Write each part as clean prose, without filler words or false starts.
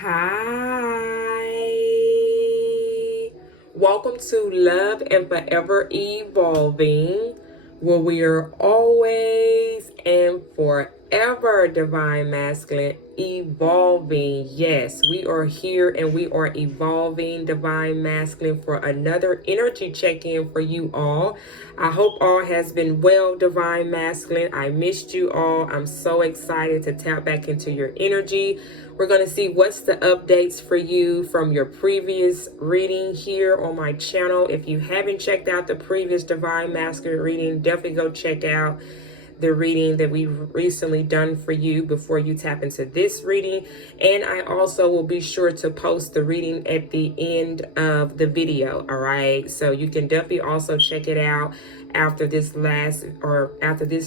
Hi. Welcome to Love and Forever Evolving, where we are always and forever divine masculine evolving. Yes, we are here and we are evolving divine masculine for another energy check-in for you all. I hope all has been well, divine masculine. I missed you all. I'm so excited to tap back into your energy. We're going to see what's the updates for you from your previous reading here on my channel. If you haven't checked out the previous divine masculine reading, definitely go check out the reading that we've recently done for you before you tap into this reading. And I also will be sure to post the reading at the end of the video. All right, so you can definitely also check it out after this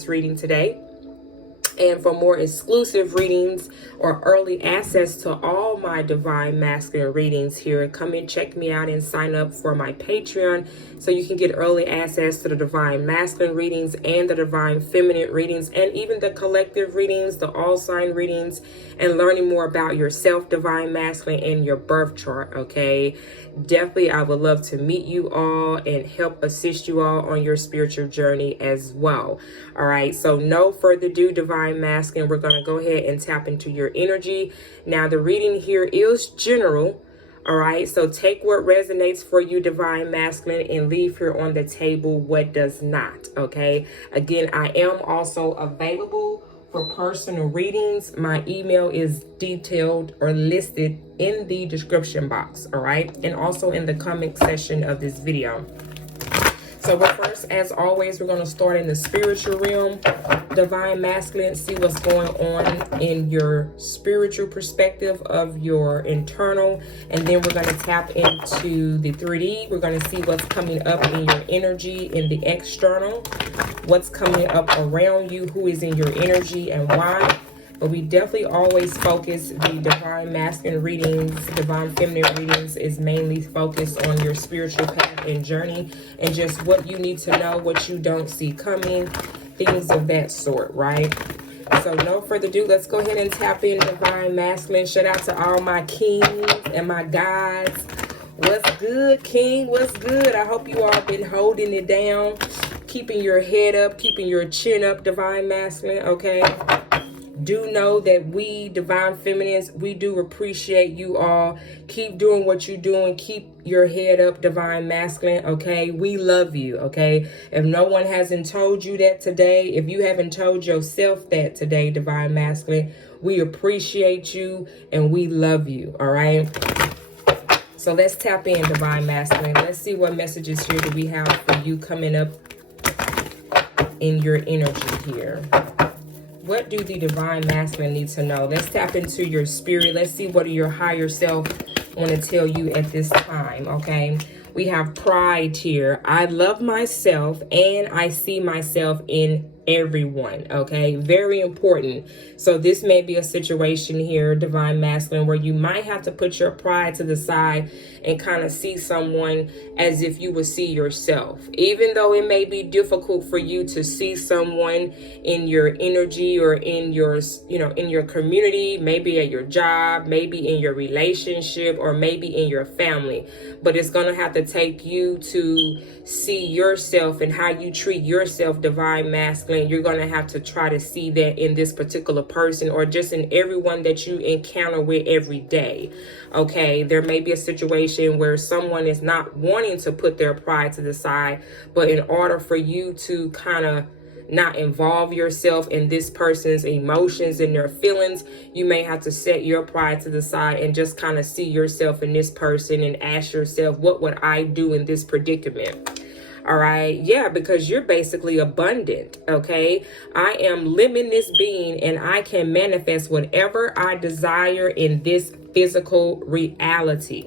reading today. And for more exclusive readings or early access to all my divine masculine readings here, come and check me out and sign up for my Patreon so you can get early access to the divine masculine readings and the divine feminine readings and even the collective readings, the all sign readings, and learning more about yourself, divine masculine, and your birth chart. Okay, definitely I would love to meet you all and help assist you all on your spiritual journey as well. All right, so no further ado, divine masculine, we're going to go ahead and tap into your energy. Now the reading here is general. All right, so take what resonates for you, divine masculine, and leave here on the table what does not. Okay, again, I am also available for personal readings. My email is detailed or listed in the description box. All right, and also in the comment section of this video. So but first, as always, we're going to start in the spiritual realm, divine masculine, see what's going on in your spiritual perspective of your internal, and then we're going to tap into the 3D. We're going to see what's coming up in your energy in the external, what's coming up around you, who is in your energy and why. But we definitely always focus the divine masculine readings, divine feminine readings is mainly focused on your spiritual path and journey and just what you need to know, what you don't see coming, things of that sort, right? So no further ado, let's go ahead and tap in divine masculine. Shout out to all my kings and my guys. What's good, king? What's good? I hope you all been holding it down, keeping your head up, keeping your chin up, divine masculine, okay? Do know that we divine feminines, we do appreciate you all. Keep doing what you're doing. Keep your head up, divine masculine, okay? We love you, okay? If no one hasn't told you that today, if you haven't told yourself that today, divine masculine, we appreciate you and we love you, all right? So let's tap in, divine masculine. Let's see what messages here do we have for you coming up in your energy here. What do the divine masculine need to know? Let's tap into your spirit. Let's see what your higher self want to tell you at this time, okay? We have pride here. I love myself and I see myself in everyone, okay? Very important. So this may be a situation here, divine masculine, where you might have to put your pride to the side and kind of see someone as if you would see yourself. Even though it may be difficult for you to see someone in your energy or in your, in your community, maybe at your job, maybe in your relationship, or maybe in your family. But it's going to have to take you to see yourself and how you treat yourself, divine masculine. You're going to have to try to see that in this particular person or just in everyone that you encounter with every day. Okay, there may be a situation where someone is not wanting to put their pride to the side, but in order for you to kind of not involve yourself in this person's emotions and their feelings, you may have to set your pride to the side and just kind of see yourself in this person and ask yourself, what would I do in this predicament? All right, yeah, because you're basically abundant, okay? I am limitless being and I can manifest whatever I desire in this physical reality.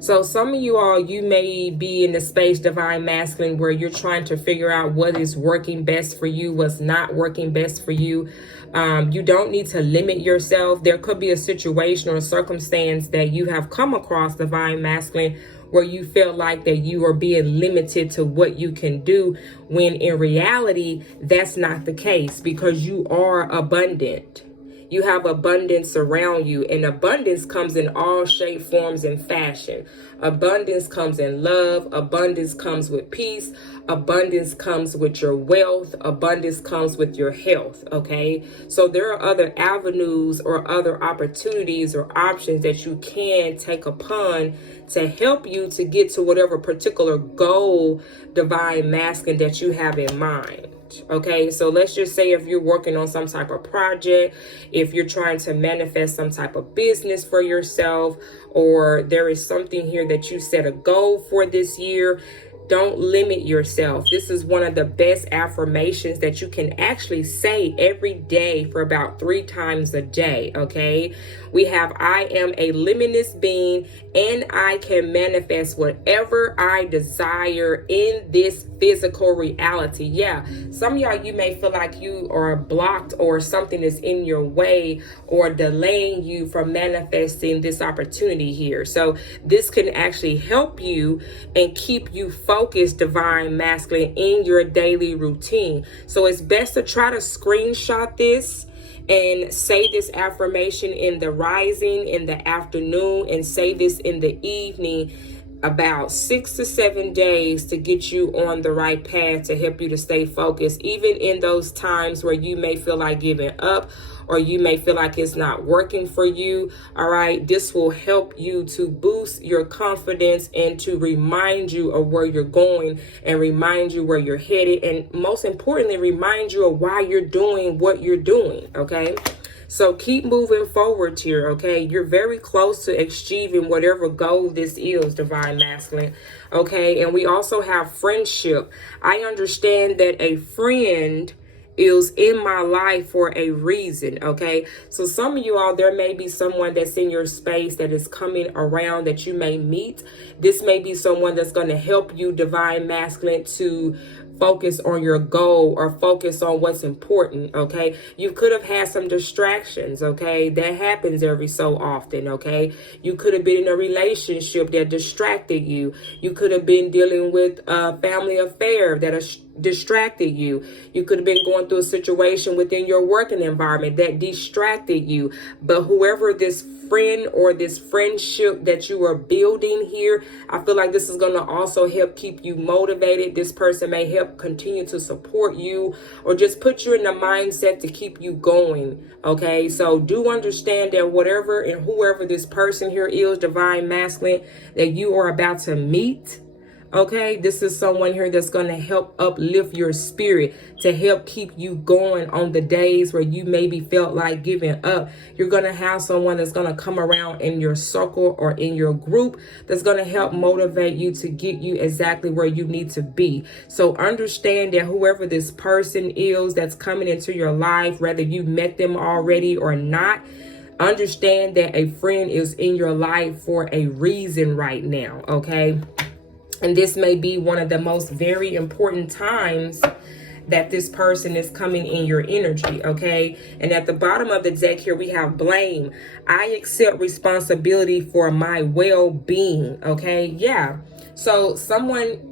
So some of you all, you may be in the space, divine masculine, where you're trying to figure out what is working best for you, what's not working best for you. You don't need to limit yourself. There could be a situation or a circumstance that you have come across, divine masculine, where you feel like that you are being limited to what you can do, when in reality, that's not the case, because you are abundant. You have abundance around you, and abundance comes in all shape, forms, and fashion. Abundance comes in love. Abundance comes with peace. Abundance comes with your wealth. Abundance comes with your health. Okay. So there are other avenues or other opportunities or options that you can take upon to help you to get to whatever particular goal, divine masculine, that you have in mind. Okay, so let's just say if you're working on some type of project, if you're trying to manifest some type of business for yourself, or there is something here that you set a goal for this year, don't limit yourself. This is one of the best affirmations that you can actually say every day for about 3 times a day. Okay, we have, I am a limitless being and I can manifest whatever I desire in this physical reality. Yeah, some of y'all, you may feel like you are blocked or something is in your way or delaying you from manifesting this opportunity here. So this can actually help you and keep you focused, divine masculine, in your daily routine. So it's best to try to screenshot this and say this affirmation in the rising, in the afternoon, and say this in the evening, about 6 to 7 days, to get you on the right path, to help you to stay focused, even in those times where you may feel like giving up or you may feel like it's not working for you. All right, this will help you to boost your confidence and to remind you of where you're going and remind you where you're headed, and most importantly, remind you of why you're doing what you're doing. Okay, so keep moving forward here. Okay, you're very close to achieving whatever goal this is, divine masculine. Okay, and we also have friendship. I understand that a friend is in my life for a reason. Okay, so some of you all, there may be someone that's in your space that is coming around that you may meet. This may be someone that's going to help you, divine masculine, to focus on your goal or focus on what's important. Okay, you could have had some distractions. Okay, that happens every so often. Okay, you could have been in a relationship that distracted you. You could have been dealing with a family affair that distracted you. You could have been going through a situation within your working environment that distracted you. But whoever this friend or this friendship that you are building here, I feel like this is going to also help keep you motivated. This person may help continue to support you or just put you in the mindset to keep you going. Okay, so do understand that whatever and whoever this person here is, divine masculine, that you are about to meet, okay, this is someone here that's going to help uplift your spirit, to help keep you going on the days where you maybe felt like giving up. You're going to have someone that's going to come around in your circle or in your group that's going to help motivate you to get you exactly where you need to be. So understand that whoever this person is that's coming into your life, whether you met them already or not, understand that a friend is in your life for a reason right now. Okay, and this may be one of the most very important times that this person is coming in your energy. Okay, and at the bottom of the deck here, we have blame. I accept responsibility for my well-being. Okay, yeah. So someone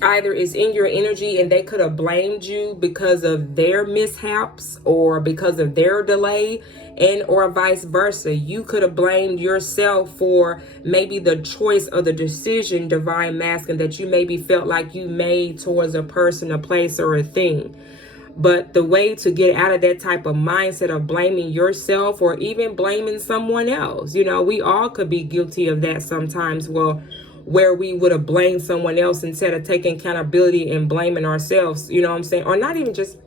either is in your energy and they could have blamed you because of their mishaps or because of their delay, and or vice versa. You could have blamed yourself for maybe the choice or the decision, divine masculine, that you maybe felt like you made towards a person, a place, or a thing. But the way to get out of that type of mindset of blaming yourself or even blaming someone else, you know, we all could be guilty of that sometimes. Well, where we would have blamed someone else instead of taking accountability and blaming ourselves, you know what I'm saying? Or not even just,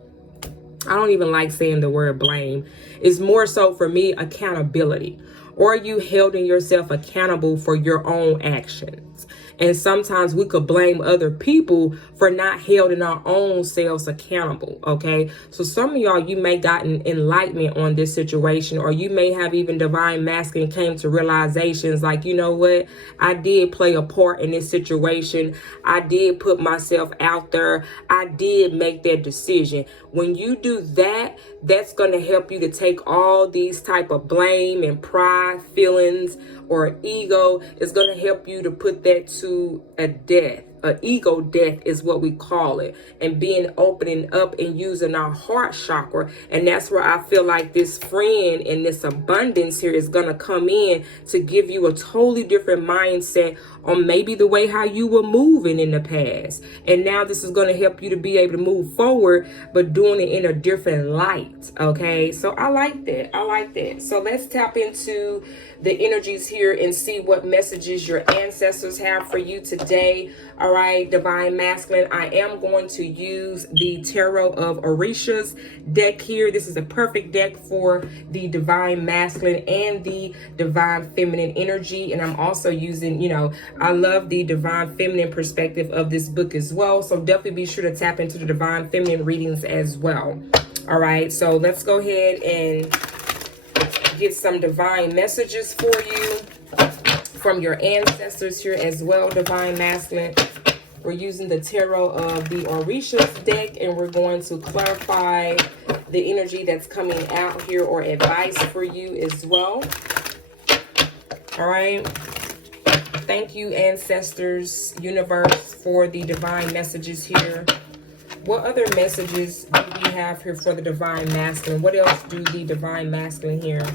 I don't even like saying the word blame. It's more so for me, accountability. Or you holding yourself accountable for your own actions. And sometimes we could blame other people for not holding our own selves accountable. Okay, so some of y'all, you may gotten enlightenment on this situation, or you may have even divine masculine came to realizations like, you know what, I did play a part in this situation. I did put myself out there. I did make that decision. When you do that, that's going to help you to take all these type of blame and pride feelings or ego. Is going to help you to put that to a death. ego death is what we call it, and being opening up and using our heart chakra. And that's where I feel like this friend and this abundance here is going to come in to give you a totally different mindset on maybe the way how you were moving in the past. And now this is going to help you to be able to move forward, but doing it in a different light. Okay, so I like that. I like that. So let's tap into the energies here and see what messages your ancestors have for you today. All right, Divine Masculine, I am going to use the Tarot of Orishas deck here. This is a perfect deck for the Divine Masculine and the Divine Feminine energy. And I'm also using, I love the Divine Feminine perspective of this book as well. So definitely be sure to tap into the Divine Feminine readings as well. All right, so let's go ahead and get some divine messages for you from your ancestors here as well, Divine Masculine. We're using the Tarot of the Orishas deck, and we're going to clarify the energy that's coming out here or advice for you as well. All right. Thank you, ancestors, universe, for the divine messages here. What other messages do we have here for the Divine Masculine? What else do the Divine Masculine here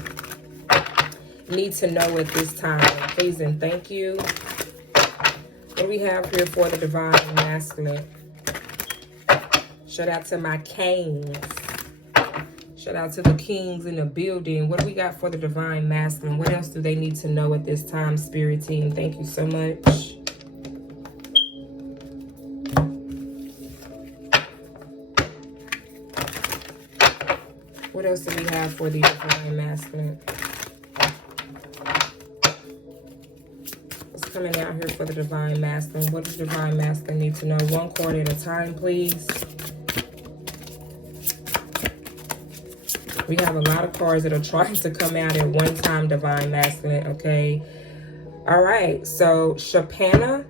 need to know at this time? Please and thank you. What do we have here for the Divine Masculine? Shout out to my kings. Shout out to the kings in the building. What do we got for the Divine Masculine? What else do they need to know at this time, Spirit Team? Thank you so much. What else do we have for the Divine Masculine? What's coming out here for the Divine Masculine? What does Divine Masculine need to know? One card at a time, please. We have a lot of cards that are trying to come out at one time, Divine Masculine, okay? All right, so Shapana.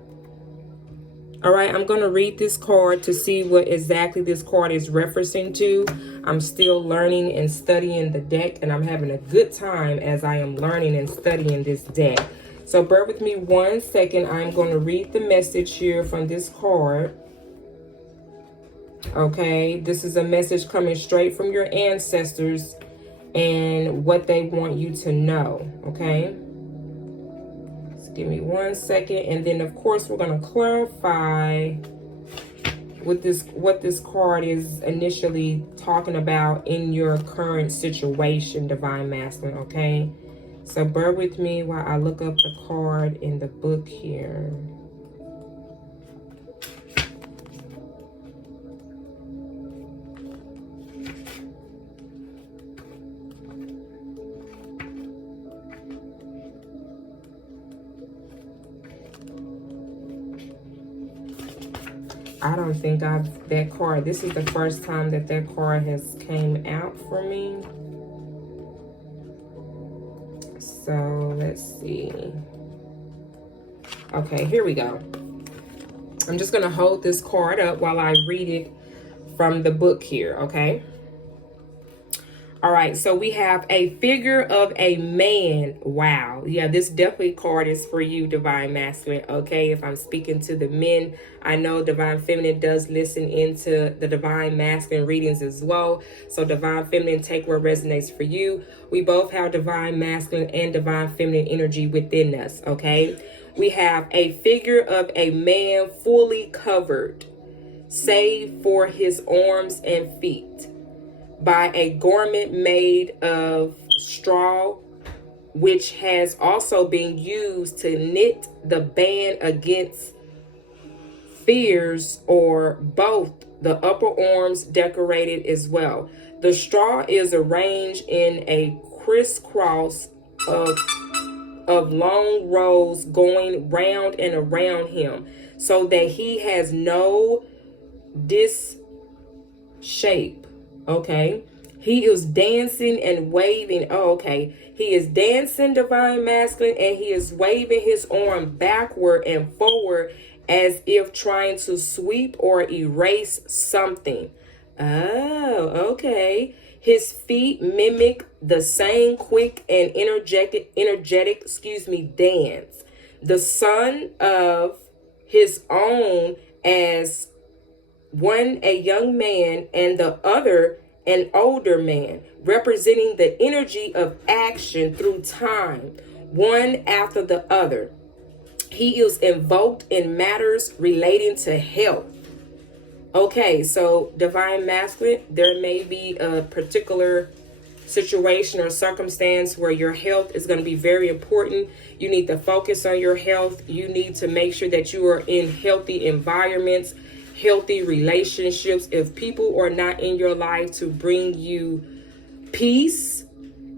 All right, I'm going to read this card to see what exactly this card is referencing to. I'm still learning and studying the deck, and I'm having a good time as I am learning and studying this deck. So bear with me 1 second. I'm going to read the message here from this card. Okay, this is a message coming straight from your ancestors and what they want you to know, okay? Give me 1 second, and then of course we're going to clarify what this card is initially talking about in your current situation, Divine Masculine, okay? So bear with me while I look up the card in the book here. I don't think that card, this is the first time that card has came out for me. So let's see. Okay, here we go. I'm just going to hold this card up while I read it from the book here, okay? All right, so we have a figure of a man. Wow. Yeah, this definitely card is for you, Divine Masculine, okay? If I'm speaking to the men, I know Divine Feminine does listen into the Divine Masculine readings as well. So Divine Feminine, take what resonates for you. We both have Divine Masculine and Divine Feminine energy within us, okay? We have a figure of a man fully covered, save for his arms and feet, by a garment made of straw, which has also been used to knit the band against fears, or both the upper arms decorated as well. The straw is arranged in a crisscross of long rows going round and around him, so that he has no shape. Okay, he is dancing and waving. Oh, okay, he is dancing, Divine Masculine, and he is waving his arm backward and forward as if trying to sweep or erase something. Oh, okay. His feet mimic the same quick and energetic dance. The son of his own as one a young man and the other an older man, representing the energy of action through time, one after the other. He is invoked in matters relating to health. Okay, so divine masculine, there may be a particular situation or circumstance where your health is going to be very important. You need to focus on your health. You need to make sure that you are in healthy environments, healthy relationships. If people are not in your life to bring you peace,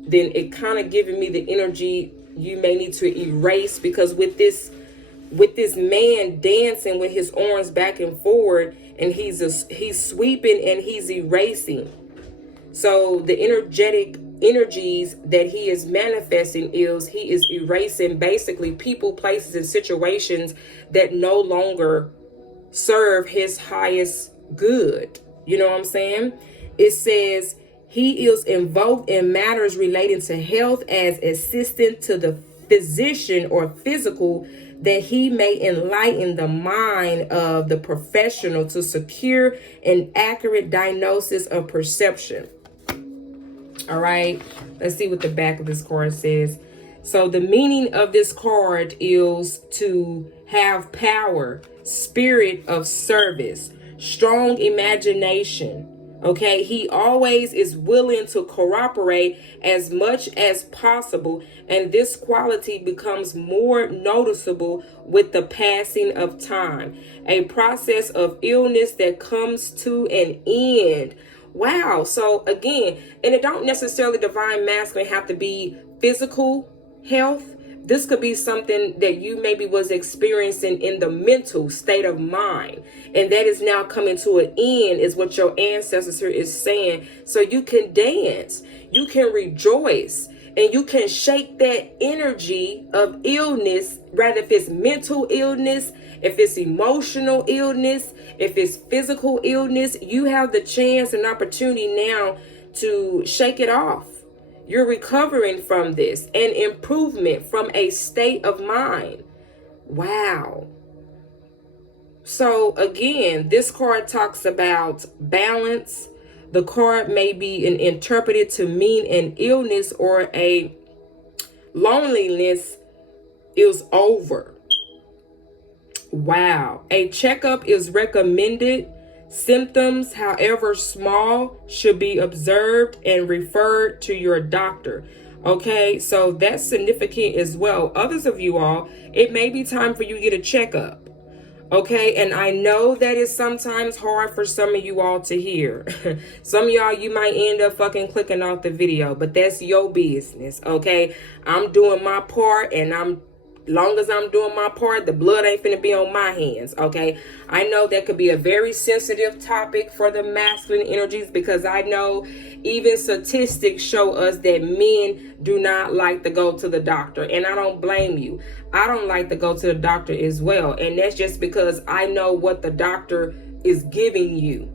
then it kind of giving me the energy you may need to erase, because with this man dancing with his arms back and forward, and he's sweeping and he's erasing. So the energetic energies that he is manifesting is he is erasing basically people, places, and situations that no longer serve his highest good. You know what I'm saying? It says he is invoked in matters relating to health as assistant to the physician or physical, that he may enlighten the mind of the professional to secure an accurate diagnosis of perception. All right, let's see what the back of this card says. So the meaning of this card is to have power, spirit of service, strong imagination. Okay, he always is willing to cooperate as much as possible, and this quality becomes more noticeable with the passing of time. A process of illness that comes to an end. Wow. So again, and it don't necessarily divine masculine have to be physical health. This could be something that you maybe was experiencing in the mental state of mind, and that is now coming to an end, is what your ancestors here is saying. So you can dance, you can rejoice, and you can shake that energy of illness, rather if it's mental illness, if it's emotional illness, if it's physical illness. You have the chance and opportunity now to shake it off. You're recovering from this, and improvement from a state of mind. Wow. So again, this card talks about balance. The card may be interpreted to mean an illness or a loneliness is over. Wow. A checkup is recommended. Symptoms, however small, should be observed and referred to your doctor. Okay, so that's significant as well. Others of you all, it may be time for you to get a checkup. Okay, and I know that is sometimes hard for some of you all to hear. Some of y'all, you might end up fucking clicking off the video, but that's your business. Okay, I'm doing my part, and long as I'm doing my part, the blood ain't finna be on my hands, okay? I know that could be a very sensitive topic for the masculine energies, because I know even statistics show us that men do not like to go to the doctor, and I don't blame you. I don't like to go to the doctor as well, and that's just because I know what the doctor is giving you.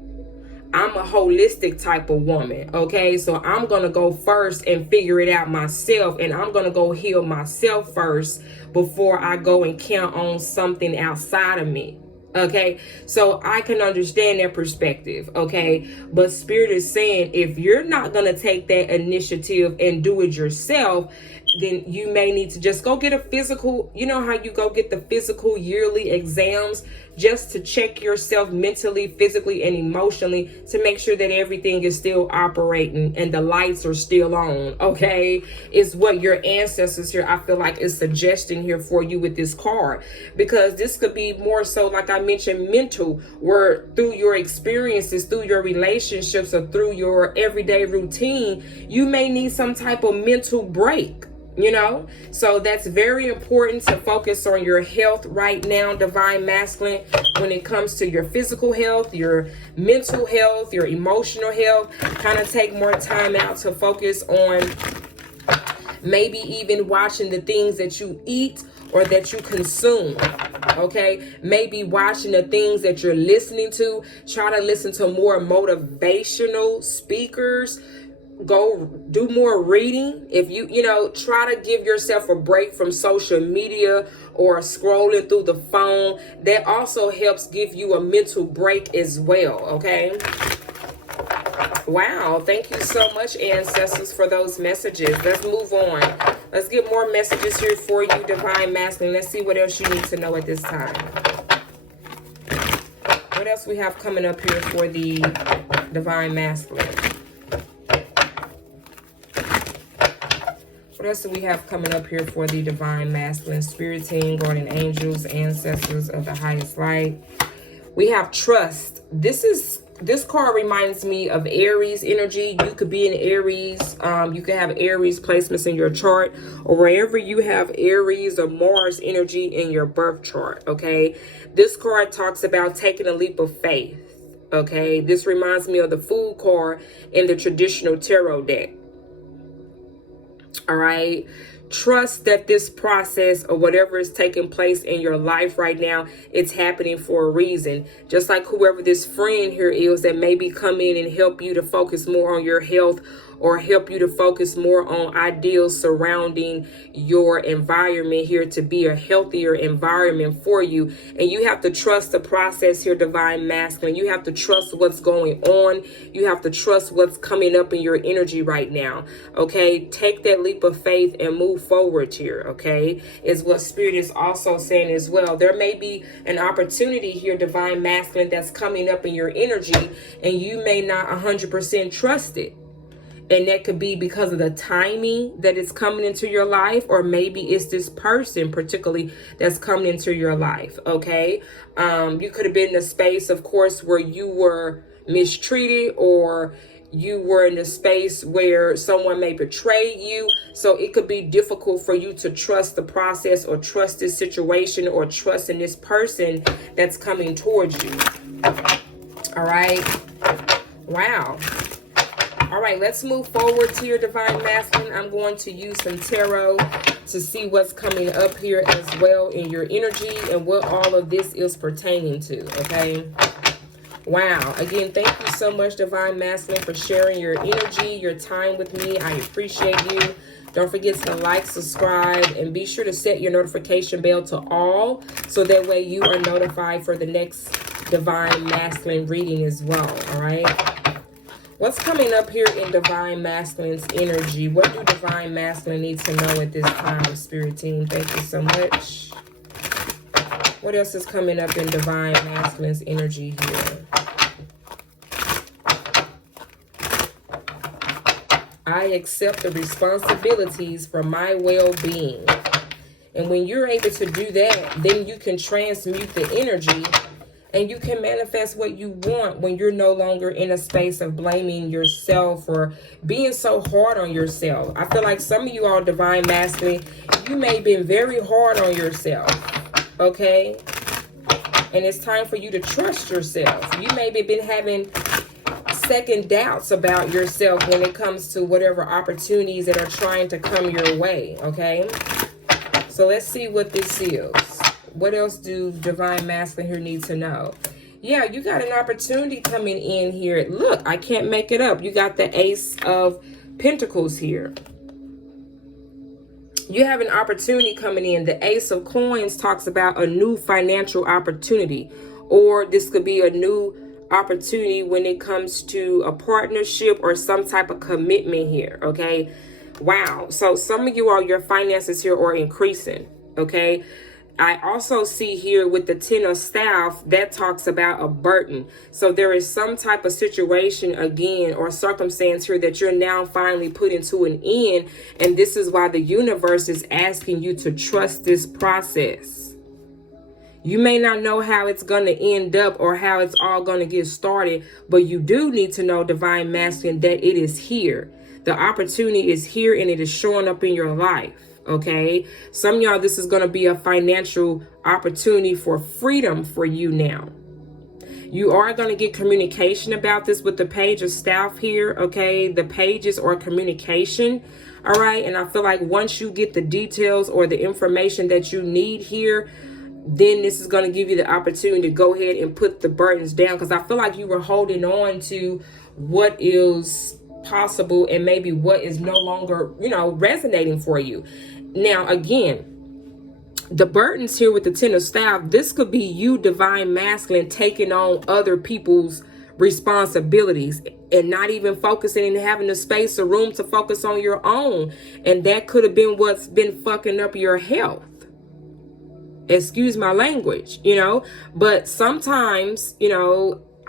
I'm a holistic type of woman, okay? So I'm going to go first and figure it out myself, and I'm going to go heal myself first before I go and count on something outside of me, okay? So I can understand that perspective, okay? But Spirit is saying, if you're not going to take that initiative and do it yourself, then you may need to just go get a physical. You know how you go get the physical yearly exams just to check yourself mentally, physically, and emotionally, to make sure that everything is still operating and the lights are still on, okay? Is what your ancestors here, I feel like, is suggesting here for you with this card. Because this could be more so, like I mentioned, mental, where through your experiences, through your relationships, or through your everyday routine, you may need some type of mental break. You know, so that's very important to focus on your health right now, divine masculine, when it comes to your physical health, your mental health, your emotional health. Kind of take more time out to focus on maybe even watching the things that you eat or that you consume. Okay, maybe watching the things that you're listening to. Try to listen to more motivational speakers. go do more reading. If you know, try to give yourself a break from social media or scrolling through the phone. That also helps give you a mental break as well, okay? Wow, thank you so much, ancestors, for those messages. Let's move on. Let's get more messages here for you, Divine Masculine. Let's see what else you need to know at this time. What else we have coming up here for the Divine Masculine? What else do we have coming up here for the Divine Masculine? Spirit team, guardian angels, ancestors of the highest light. We have trust. This card reminds me of Aries energy. You could be in Aries. You could have Aries placements in your chart, or wherever you have Aries or Mars energy in your birth chart, okay? This card talks about taking a leap of faith, okay? This reminds me of the Fool card in the traditional tarot deck. All right. Trust that this process or whatever is taking place in your life right now, it's happening for a reason. Just like whoever this friend here is that maybe come in and help you to focus more on your health, or help you to focus more on ideals surrounding your environment here to be a healthier environment for you. And you have to trust the process here, Divine Masculine. You have to trust what's going on. You have to trust what's coming up in your energy right now. Okay, take that leap of faith and move forward here. Okay, is what Spirit is also saying as well. There may be an opportunity here, Divine Masculine, that's coming up in your energy, and you may not 100% trust it. And that could be because of the timing that it's coming into your life, or maybe it's this person particularly that's coming into your life, okay? You could have been in a space, of course, where you were mistreated, or you were in a space where someone may betray you. So it could be difficult for you to trust the process, or trust this situation, or trust in this person that's coming towards you. All right. Wow. All right, let's move forward to your Divine Masculine. I'm going to use some tarot to see what's coming up here as well in your energy and what all of this is pertaining to, okay? Wow. Again, thank you so much, Divine Masculine, for sharing your energy, your time with me. I appreciate you. Don't forget to like, subscribe, and be sure to set your notification bell to all, so that way you are notified for the next Divine Masculine reading as well, all right? What's coming up here in Divine Masculine's energy? What do Divine Masculine need to know at this time, Spirit team? Thank you so much. What else is coming up in Divine Masculine's energy here? I accept the responsibilities for my well-being. And when you're able to do that, then you can transmute the energy, and you can manifest what you want when you're no longer in a space of blaming yourself or being so hard on yourself. I feel like some of you all, Divine Masculine, you may have been very hard on yourself, okay? And it's time for you to trust yourself. You may have been having second doubts about yourself when it comes to whatever opportunities that are trying to come your way, okay? So let's see what this is. What else do Divine Masculine here need to know? Yeah, you got an opportunity coming in here. Look, I can't make it up. You got the Ace of Pentacles here. You have an opportunity coming in. The Ace of Coins talks about a new financial opportunity, or this could be a new opportunity when it comes to a partnership or some type of commitment here, okay? Wow. So some of you all, your finances here are increasing, okay? I also see here with the Ten of Staff, that talks about a burden. So there is some type of situation again, or circumstance here that you're now finally putting to an end. And this is why the universe is asking you to trust this process. You may not know how it's going to end up or how it's all going to get started, but you do need to know, Divine Masculine, that it is here. The opportunity is here, and it is showing up in your life. Okay, some of y'all, this is going to be a financial opportunity for freedom for you now. You are going to get communication about this with the Page of Staff here. Okay, the pages are communication. All right, and I feel like once you get the details or the information that you need here, then this is going to give you the opportunity to go ahead and put the burdens down, because I feel like you were holding on to what is possible and maybe what is no longer, resonating for you. Now, again, the burdens here with the Ten of Staff, this could be you, divine masculine, taking on other people's responsibilities and not even focusing and having the space or room to focus on your own. And that could have been what's been fucking up your health. Excuse my language, but sometimes,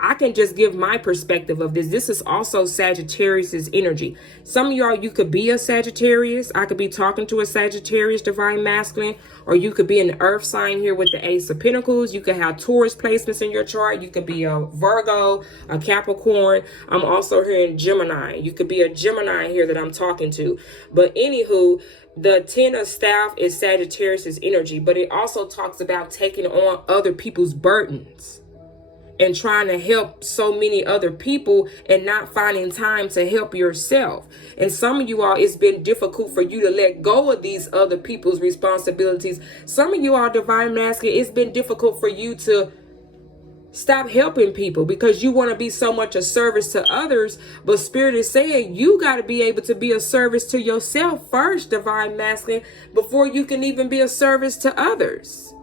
I can just give my perspective of this. This is also Sagittarius's energy. Some of y'all, you could be a Sagittarius. I could be talking to a Sagittarius divine masculine, or you could be an earth sign here with the Ace of Pentacles. You could have Taurus placements in your chart. You could be a Virgo, a Capricorn. I'm also hearing Gemini. You could be a Gemini here that I'm talking to. But anywho, the Ten of Staff is Sagittarius's energy, but it also talks about taking on other people's burdens and trying to help so many other people and not finding time to help yourself. And some of you all, it's been difficult for you to let go of these other people's responsibilities. Some of you all, divine masculine, it's been difficult for you to stop helping people because you want to be so much a service to others. But Spirit is saying you got to be able to be a service to yourself first, divine masculine, before you can even be a service to others.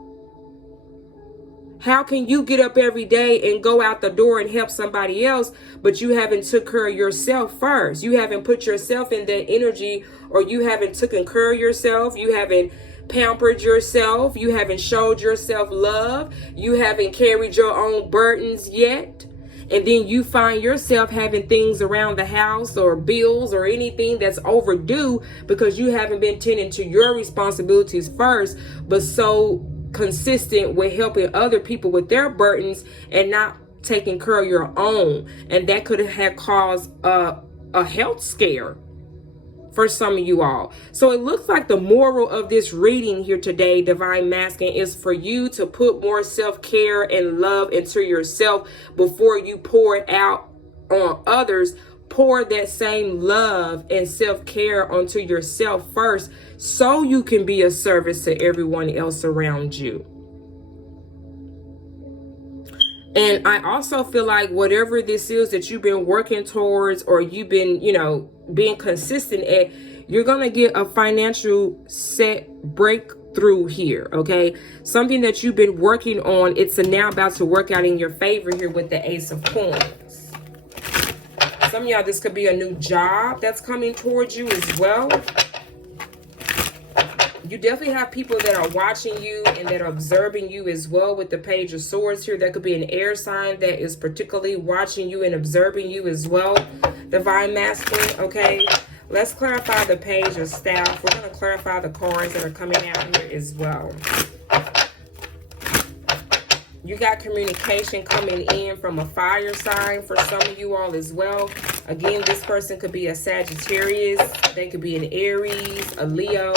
How can you get up every day and go out the door and help somebody else, but you haven't took care of yourself first? You haven't put yourself in that energy, or you haven't taken care of yourself. You haven't pampered yourself. You haven't showed yourself love. You haven't carried your own burdens yet. And then you find yourself having things around the house or bills or anything that's overdue because you haven't been tending to your responsibilities first, but so consistent with helping other people with their burdens and not taking care of your own. And that could have caused a health scare for some of you all. So it looks like the moral of this reading here today, divine masculine, is for you to put more self-care and love into yourself before you pour it out on others. Pour that same love and self-care onto yourself first so you can be a service to everyone else around you. And I also feel like whatever this is that you've been working towards, or you've been, being consistent at, you're going to get a financial set breakthrough here, okay? Something that you've been working on, it's now about to work out in your favor here with the Ace of Coins. Some of y'all, this could be a new job that's coming towards you as well. You definitely have people that are watching you and that are observing you as well with the Page of Swords here. That could be an air sign that is particularly watching you and observing you as well, divine masculine, okay? Let's clarify the Page of Staff. We're going to clarify the cards that are coming out here as well. You got communication coming in from a fire sign for some of you all as well. Again, this person could be a Sagittarius. They could be an Aries, a Leo.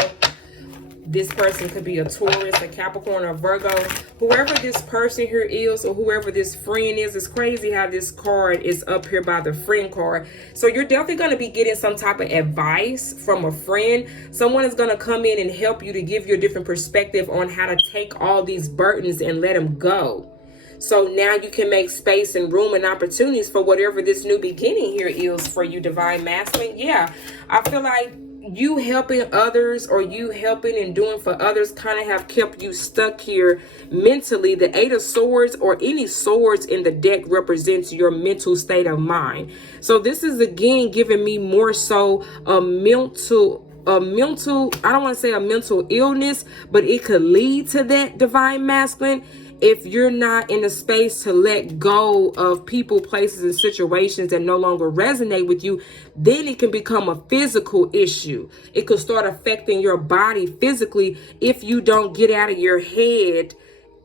This person could be a Taurus, a Capricorn, or Virgo. Whoever this person here is, or whoever this friend is, it's crazy how this card is up here by the friend card. So you're definitely going to be getting some type of advice from a friend. Someone is going to come in and help you to give you a different perspective on how to take all these burdens and let them go. So now you can make space and room and opportunities for whatever this new beginning here is for you, divine masculine. Yeah, I feel like you helping others, or you helping and doing for others, kind of have kept you stuck here mentally. The Eight of Swords, or any swords in the deck, represents your mental state of mind. So this is again giving me more so a mental, I don't want to say a mental illness, but it could lead to that, divine masculine. If you're not in a space to let go of people, places, and situations that no longer resonate with you, then it can become a physical issue. It could start affecting your body physically if you don't get out of your head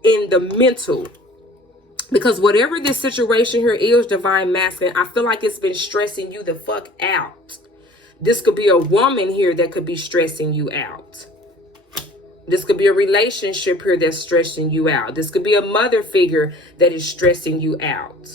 in the mental. Because whatever this situation here is, divine masculine, I feel like it's been stressing you the fuck out. This could be a woman here that could be stressing you out. This could be a relationship here that's stressing you out. This could be a mother figure that is stressing you out.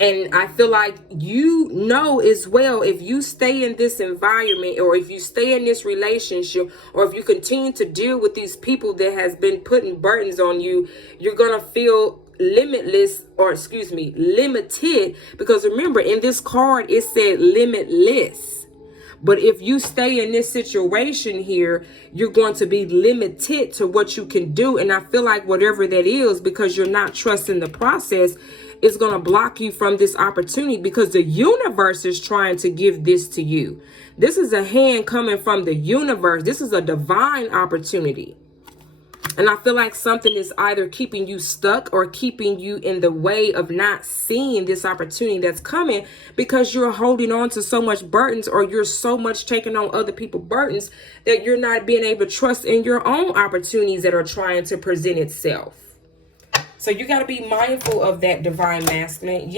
And I feel like you know as well, if you stay in this environment, or if you stay in this relationship, or if you continue to deal with these people that has been putting burdens on you, you're going to feel limitless, or excuse me, limited, because remember in this card it said limitless. But if you stay in this situation here, you're going to be limited to what you can do. And I feel like whatever that is, because you're not trusting the process, is going to block you from this opportunity, because the universe is trying to give this to you. This is a hand coming from the universe. This is a divine opportunity. And I feel like something is either keeping you stuck or keeping you in the way of not seeing this opportunity that's coming, because you're holding on to so much burdens, or you're so much taking on other people's burdens, that you're not being able to trust in your own opportunities that are trying to present itself. So you got to be mindful of that, divine masculine.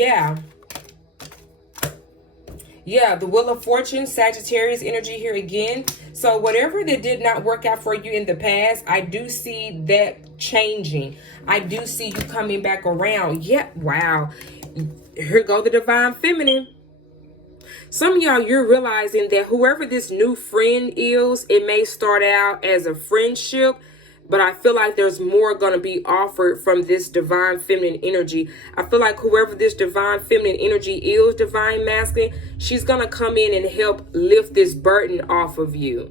Yeah, the Wheel of Fortune, Sagittarius energy here again. So whatever that did not work out for you in the past, I do see that changing. I do see you coming back around. Yeah, wow. Here go the divine feminine. Some of y'all, you're realizing that whoever this new friend is, it may start out as a friendship, but I feel like there's more going to be offered from this divine feminine energy. I feel like whoever this divine feminine energy is, divine masculine, she's going to come in and help lift this burden off of you.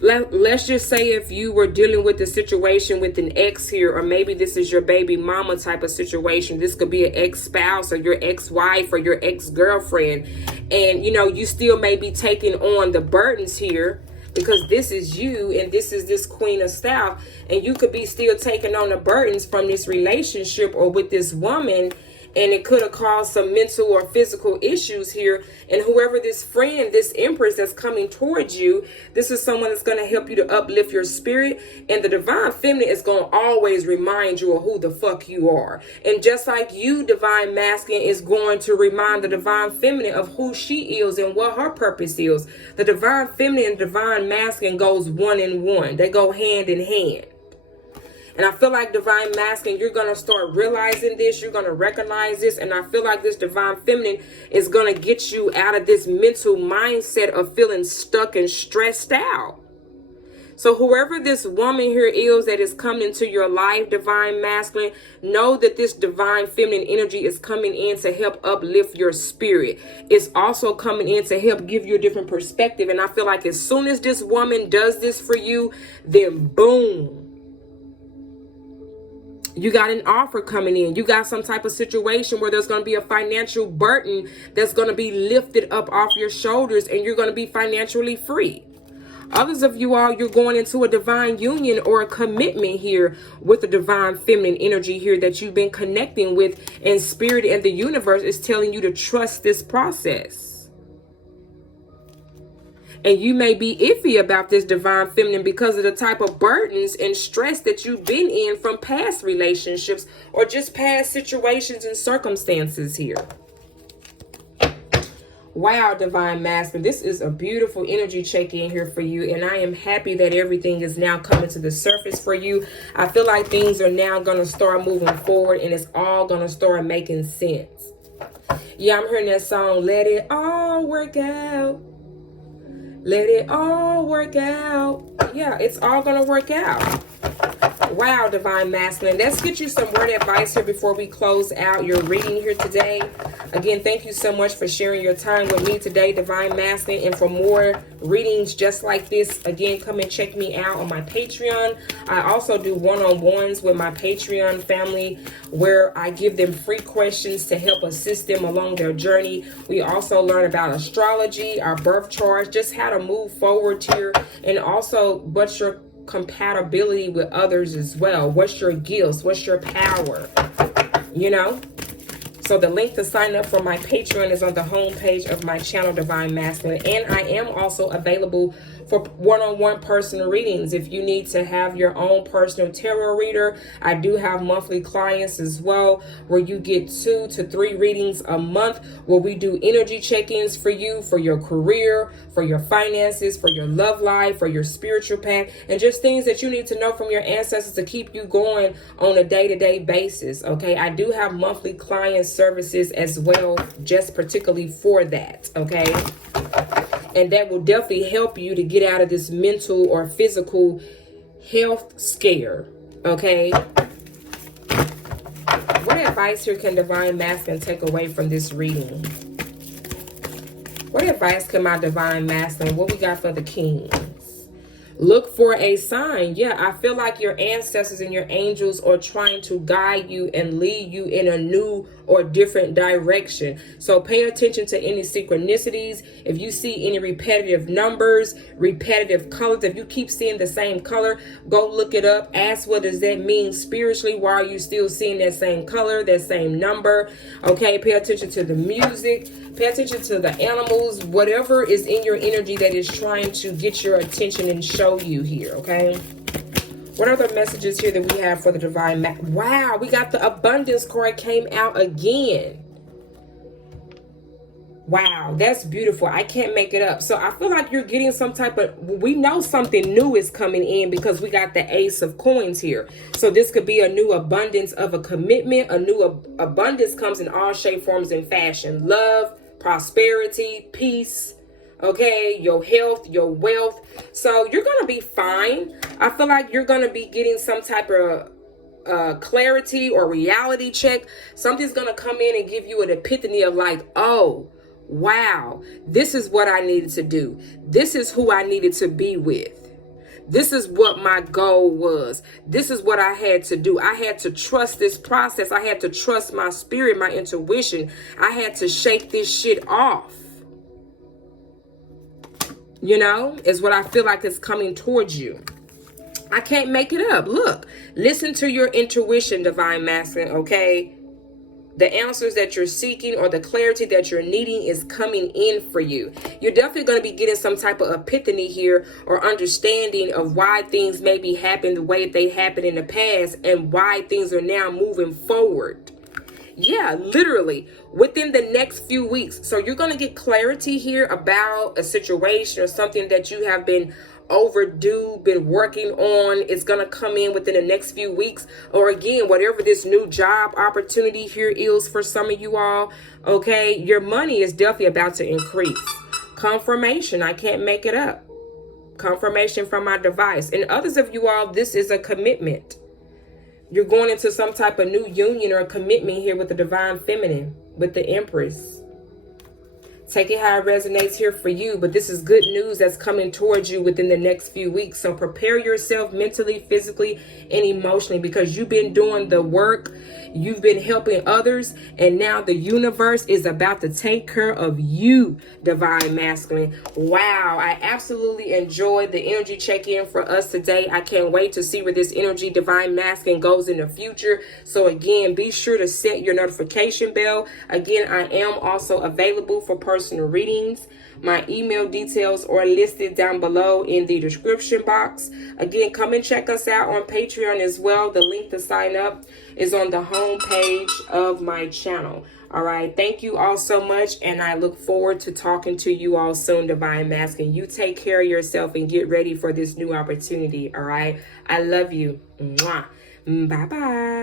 Let's just say if you were dealing with a situation with an ex here, or maybe this is your baby mama type of situation. This could be an ex-spouse or your ex-wife or your ex-girlfriend. And, you know, you still may be taking on the burdens here, because this is you and this is this Queen of Staff, and you could be still taking on the burdens from this relationship or with this woman, and it could have caused some mental or physical issues here. And whoever this friend, this Empress that's coming towards you, this is someone that's going to help you to uplift your spirit. And the divine feminine is going to always remind you of who the fuck you are. And just like you, divine masculine, is going to remind the divine feminine of who she is and what her purpose is. The divine feminine and divine masculine goes one in one. They go hand in hand. And I feel like divine masculine, you're going to start realizing this. You're going to recognize this. And I feel like this divine feminine is going to get you out of this mental mindset of feeling stuck and stressed out. So whoever this woman here is that is coming into your life, divine masculine, know that this divine feminine energy is coming in to help uplift your spirit. It's also coming in to help give you a different perspective. And I feel like as soon as this woman does this for you, then boom, you got an offer coming in. You got some type of situation where there's going to be a financial burden that's going to be lifted up off your shoulders, and you're going to be financially free. Others of you all, you're going into a divine union or a commitment here with the divine feminine energy here that you've been connecting with, and spirit and the universe is telling you to trust this process. And you may be iffy about this divine feminine because of the type of burdens and stress that you've been in from past relationships or just past situations and circumstances here. Wow, divine masculine, this is a beautiful energy check-in here for you, and I am happy that everything is now coming to the surface for you. I feel like things are now going to start moving forward, and it's all going to start making sense. Yeah, I'm hearing that song, Let It All Work Out. Let it all work out. Yeah, it's all going to work out. Wow, divine masculine. Let's get you some word advice here before we close out your reading here today. Again, thank you so much for sharing your time with me today, divine masculine. And for more readings just like this, again, come and check me out on my Patreon. I also do one-on-ones with my Patreon family where I give them free questions to help assist them along their journey. We also learn about astrology, our birth charts, just how to move forward here, and also what's your compatibility with others as well. What's your gifts? What's your power? You know? So the link to sign up for my Patreon is on the homepage of my channel, Divine Masculine. And I am also available for one-on-one personal readings. If you need to have your own personal tarot reader, I do have monthly clients as well, where you get 2 to 3 readings a month, where we do energy check-ins for you, for your career, for your finances, for your love life, for your spiritual path, and just things that you need to know from your ancestors to keep you going on a day-to-day basis. Okay, I do have monthly client services as well, just particularly for that. Okay, and that will definitely help you to get out of this mental or physical health scare. Okay, What advice here can Divine Masculine take away from this reading? What advice can my Divine Masculine, what we got for the Kings? Look for a sign. Yeah, I feel like your ancestors and your angels are trying to guide you and lead you in a new or different direction. So pay attention to any synchronicities. If you see any repetitive numbers, repetitive colors, if you keep seeing the same color, go look it up. Ask, what does that mean spiritually? Why are you still seeing that same color, that same number? Okay, pay attention to the music. Pay attention to the animals, whatever is in your energy that is trying to get your attention and show you here, okay? What other messages here that we have for the Divine Wow, we got the Abundance card came out again. Wow, that's beautiful. I can't make it up. So I feel like you're getting some type of, we know something new is coming in because we got the Ace of Coins here. So this could be a new abundance of a commitment. A new abundance comes in all shape, forms, and fashion. Love, prosperity, peace, okay, your health, your wealth. So you're going to be fine. I feel like you're going to be getting some type of clarity or reality check. Something's going to come in and give you an epiphany of like, oh, wow, this is what I needed to do. This is who I needed to be with. This is what my goal was. This is what I had to do. I had to trust this process. I had to trust my spirit, my intuition. I had to shake this shit off. You know, is what I feel like is coming towards you. I can't make it up. Look, listen to your intuition, Divine Masculine, okay? The answers that you're seeking or the clarity that you're needing is coming in for you. You're definitely going to be getting some type of epiphany here or understanding of why things maybe happened the way they happened in the past and why things are now moving forward. Yeah, literally within the next few weeks. So you're going to get clarity here about a situation or something that you have been overdue, been working on. It's going to come in within the next few weeks. Or again, whatever this new job opportunity here is for some of you all, okay, your money is definitely about to increase. Confirmation, I can't make it up. Confirmation from my device. And others of you all, this is a commitment. You're going into some type of new union or a commitment here with the Divine Feminine, with the Empress. Take it how it resonates here for you, but this is good news that's coming towards you within the next few weeks. So prepare yourself mentally, physically, and emotionally because you've been doing the work. You've been helping others, and now the universe is about to take care of you, Divine Masculine. Wow, I absolutely enjoyed the energy check-in for us today. I can't wait to see where this energy, Divine Masculine, goes in the future. So again, be sure to set your notification bell. Again, I am also available for personal readings. My email details are listed down below in the description box. Again, come and check us out on Patreon as well. The link to sign up is on the home page of my channel. All right. Thank you all so much. And I look forward to talking to you all soon, Divine Masculine. You take care of yourself and get ready for this new opportunity. All right. I love you. Mwah. Bye-bye.